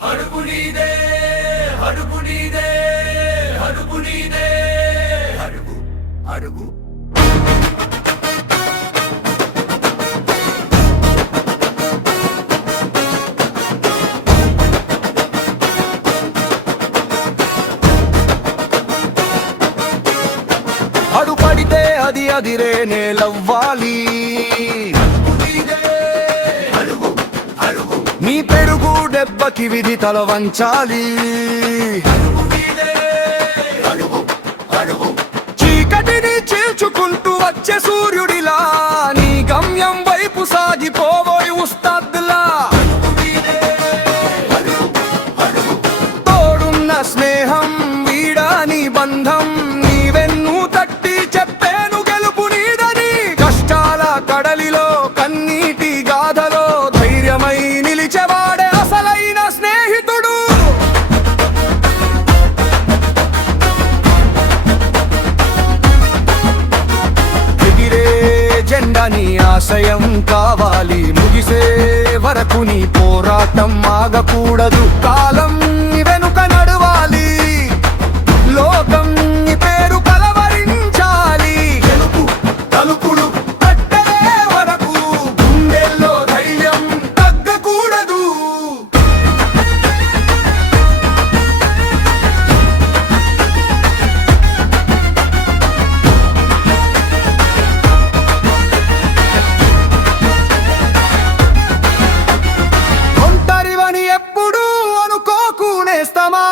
అడుగు నీదే అడుగు నీదే అడుగు నీదే అడుగు అడుగు అడు పడితే అది అదిరే నేలవ్వాలి నీ పెరుగు దెబ్బకి విధి తల వంచాలి చీకటిని చీల్చుకుంటూ వచ్చే సూర్యుడిలా నీ గమ్యం వైపు సాగిపోబోయి ఉస్తాద్లా తోడున్న స్నేహం వీడాని బంధం నీవెన్ను తట్టి చెప్పేను గెలుపు నీదని కష్టాల కడలిలో కన్నీటి గాథలో ధైర్యమై నిలిచేవాడే అసలైన స్నేహితుడు ఎగిరే జెండా నీ ఆశయం కావాలి ముగిసే వరకు నీ పోరాటం ఆగకూడదు కాలం వెనుక నడవాలి లోకం నీ పేరు కలవరించాలి గెలుపు తలుపులు తట్టే వరకు గుండెల్లో ధైర్యం తగ్గకూడదు ఒంటరివని ఎప్పుడు అనుకోకు నేస్తమా